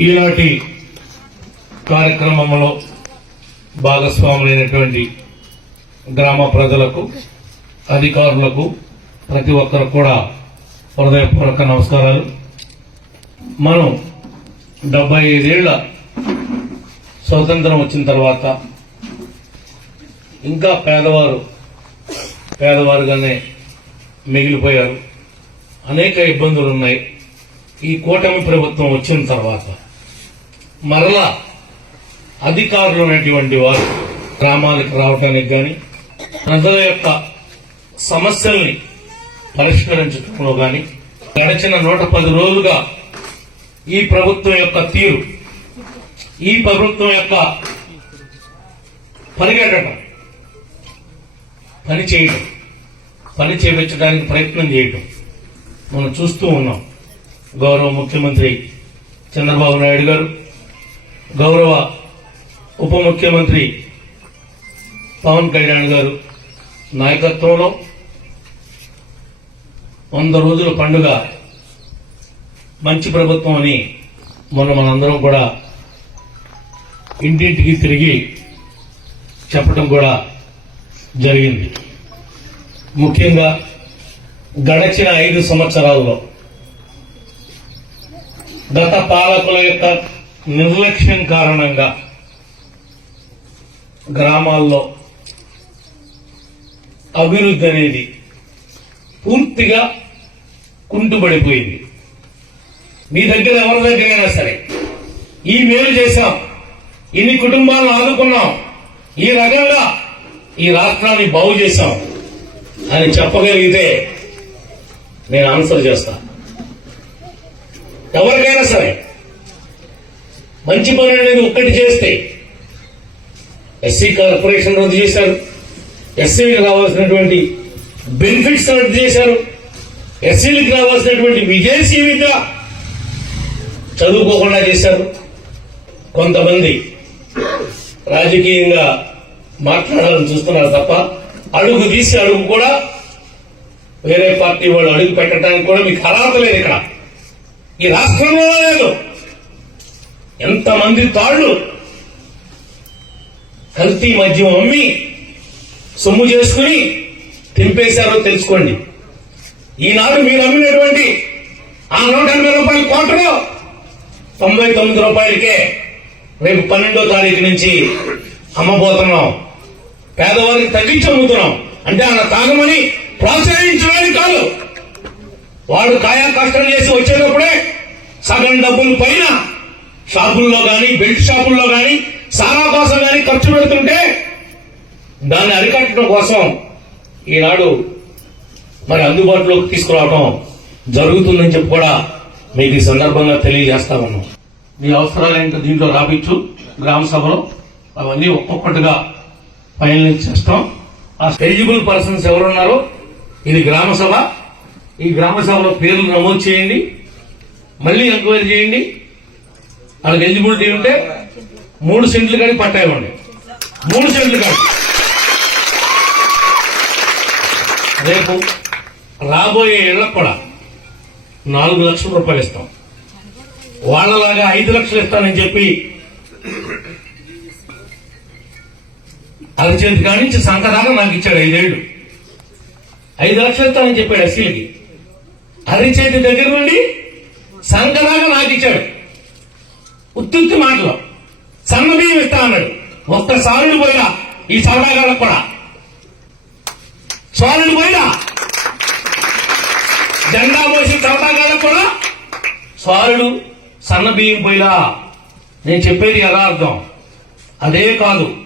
ఈనాటి కార్యక్రమంలో భాగస్వాములైనటువంటి గ్రామ ప్రజలకు అధికారులకు ప్రతి ఒక్కరు కూడా హృదయపూర్వక నమస్కారాలు. మనం డెబ్బై ఐదేళ్ళ స్వతంత్రం వచ్చిన తర్వాత ఇంకా పేదవారు పేదవారుగానే మిగిలిపోయారు. అనేక ఇబ్బందులు ఉన్నాయి ఈ కూటమి ప్రభుత్వం వచ్చిన తర్వాత మరలా అధికారులు అనేటువంటి వారు గ్రామాలకు రావడానికి కానీ ప్రజల యొక్క సమస్యల్ని పరిష్కరించడంలో కానీ గడిచిన నూట పది రోజులుగా ఈ ప్రభుత్వం యొక్క తీరు ఈ ప్రభుత్వం యొక్క పరిగెట్టడం పని చేయడం పని చేయించడానికి ప్రయత్నం చేయటం మనం చూస్తూ ఉన్నాం. గౌరవ ముఖ్యమంత్రి చంద్రబాబు నాయుడు గారు గౌరవ ఉప ముఖ్యమంత్రి పవన్ కళ్యాణ్ గారు నాయకత్వంలో వంద రోజుల పండుగ మంచి ప్రభుత్వం అని మొన్న మనందరం కూడా ఇంటింటికి తిరిగి చెప్పడం కూడా జరిగింది. ముఖ్యంగా గడచిన ఐదు సంవత్సరాల్లో గత పాలకుల యొక్క నిర్లక్ష్యం కారణంగా గ్రామాల్లో అభివృద్ధి అనేది పూర్తిగా కుంటుపడిపోయింది మీ దగ్గర ఎవరి దగ్గరైనా సరే ఈ మేలు చేశాం ఇన్ని కుటుంబాలను ఆదుకున్నాం ఈ రకంగా ఈ రాష్ట్రాన్ని బాగు చేశాం అని చెప్పగలిగితే నేను ఆన్సర్ చేస్తా. ఎవరికైనా సరే మంచి పని అనేది ఒక్కటి చేస్తే ఎస్సీ కార్పొరేషన్ రద్దు చేశారు. ఎస్సీలకు రావాల్సినటువంటి బెనిఫిట్స్ రద్దు చేశారు. ఎస్సీలకు రావాల్సినటువంటి విదేశీ విద్య చదువుకోకుండా చేశారు. కొంతమంది రాజకీయంగా మాట్లాడాలని చూస్తున్నారు తప్ప అడుగు తీసి అడుగు కూడా వేరే పార్టీ వాళ్ళు అడుగు పెట్టడానికి కూడా మీకు అర్హత లేదు ఇక్కడ. ఈ రాష్ట్రంలో లేదు. ఎంతమంది తాళ్ళు కల్తీ మద్యం అమ్మి సొమ్ము చేసుకుని తింపేశారో తెలుసుకోండి. ఈనాడు మీరు అమ్మినటువంటి ఆ నూట ఎనభై రూపాయల కోటలో తొంభై తొమ్మిది రూపాయలకే రేపు పన్నెండో తారీఖు నుంచి అమ్మబోతున్నాం. పేదవారికి తగ్గించి అమ్ముతున్నాం. అంటే ఆయన తాగమని ప్రోత్సహించడానికి కాదు. వాడు కాయా కష్టం చేసి వచ్చేటప్పుడే సగం డబ్బులు పైన షాపుల్లో కానీ బెల్ట్ షాపుల్లో కానీ సారా కోసం కానీ ఖర్చు పెడుతుంటే దాన్ని అరికట్టడం కోసం ఈనాడు మరి అందుబాటులోకి తీసుకురావడం జరుగుతుందని చెప్పి కూడా మీకు ఈ సందర్భంగా తెలియజేస్తా ఉన్నాం మీ అవసరాలు ఏంటో దీంట్లో రాపించు గ్రామ సభలో అవన్నీ ఒక్కొక్కటిగా ఫైనల్ చేస్తాం. ఆ ఎలిజిబుల్ పర్సన్స్ ఎవరున్నారో ఇది గ్రామ సభ. ఈ గ్రామ సభలో పేర్లు నమోదు చేయండి మళ్ళీ ఎంక్వైరీ చేయండి. వాళ్ళకి ఎలిజిబిలిటీ ఉంటే మూడు సెంట్లు కానీ పట్టా ఇవ్వండి. మూడు సెంట్లు కానీ రేపు రాబోయే ఏళ్ళకు కూడా నాలుగు లక్షల రూపాయలు ఇస్తాం. వాళ్ళలాగా ఐదు లక్షలు ఇస్తానని చెప్పి అరచేతి కానించి సంఖదాగా నాకు ఇచ్చాడు ఐదేళ్ళు ఐదు లక్షలు ఇస్తానని చెప్పాడు ఎస్సీలకి. అరచేతి దగ్గర నుండి సంకదాకా నాకు ఇచ్చాడు. ఉత్తి మాటలు. సన్న బియ్యం ఇస్తా అన్నాడు. ఒక్క పోయినా ఈ సరదాగాళ్ళకు కూడా. సారుడు పోయినా? జెండా పోసి సరదాగాళ్ళకు కూడా? సారుడు సన్న బియ్యం పోయినా? నేను చెప్పేది యథార్థం అదే కాదు.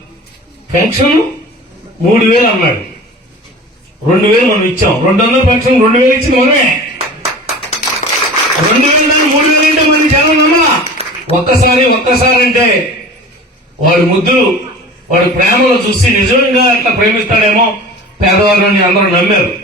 పెన్షన్ మూడు వేలు అన్నాడు. రెండు వేలు మనం ఇచ్చాం. రెండు వందల పెన్షన్ రెండు వేలు ఇచ్చింది మనమే. రెండు వేలు ఒక్కసారి ఒక్కసారి అంటే వాడి ముద్దులు వాడి ప్రేమలో చూసి నిజంగా అట్లా ప్రేమిస్తాడేమో పేదవారిని అందరూ నమ్మారు.